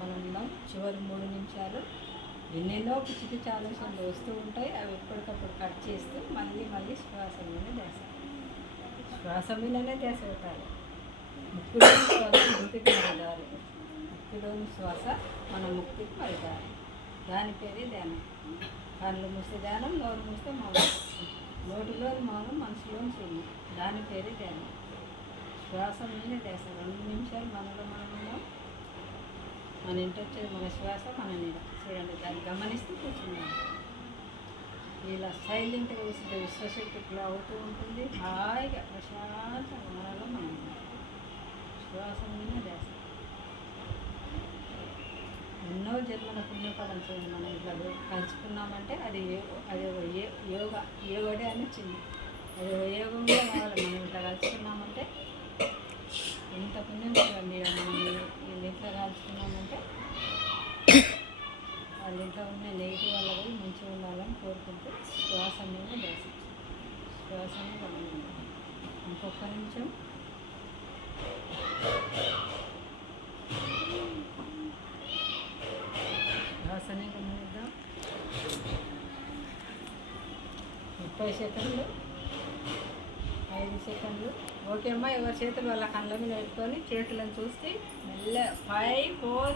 మనం ఉన్నాం. చివరి 3 నిమిషాలు ఎన్నెన్నో పిచ్చి పిచ్చి ఆలోచనలు వస్తూ ఉంటాయి. అవి ఎప్పటికప్పుడు కట్ చేస్తూ మళ్ళీ మళ్ళీ శ్వాస మీదనే ధ్యాస పెట్టాలి. ముక్కులోని శ్వాస ముక్తికి మరదాలి. ముక్కులోని శ్వాస మన ముక్తికి మరదాలి. దాని పేరే ధ్యానం. కళ్ళు మూస్తే ధ్యానం, నోరు మూస్తే మౌనం. నోటిలోని మౌనం, మనసులోని శూన్యం. దాని పేరే ధ్యానం. శ్వాస మీదే ధ్యాస. 2 నిమిషాలు మనలో మనం ఉన్నాం. మన ఇంటి వచ్చేది మన శ్వాస, మన నీడ. చూడండి, దాన్ని గమనిస్తూ కూర్చున్నాం. ఇలా సైలెంట్గా కూర్చుంటే విశ్వశక్తి ఫ్లో అవుతూ ఉంటుంది. హాయిగా ప్రశాంతంగా మనలో మనం శ్వాస మీద ధ్యాస. ఎన్నో జన్మల పుణ్యఫలం చూడండి. మనం ఇట్లా కలుసుకున్నామంటే అది యోగడే అని వచ్చింది. అది యోగంగా కావాలి. మనం ఇట్లా కలుసుకున్నామంటే ఎంత పుణ్యం చూడండి. మనం ఇట్లా కలుసుకున్నామంటే వాళ్ళ ఇంట్లో ఉన్న నెగిటివ్ వల్ల కూడా మంచిగా ఉండాలని కోరుకుంటూ శ్వాస మీద ధ్యాస. శ్వాసని గమనిద్దాం. ఇంకొక నిమిషం. శ్వాసని గమనిద్దాం. 30 సెకండ్లు, 5 సెకండ్లు. ఓకే అమ్మా, ఎవరి చేతులు వాళ్ళ కళ్ళ మీద పెట్టుకొని చేతులను చూస్తే మెల్ల 5, 4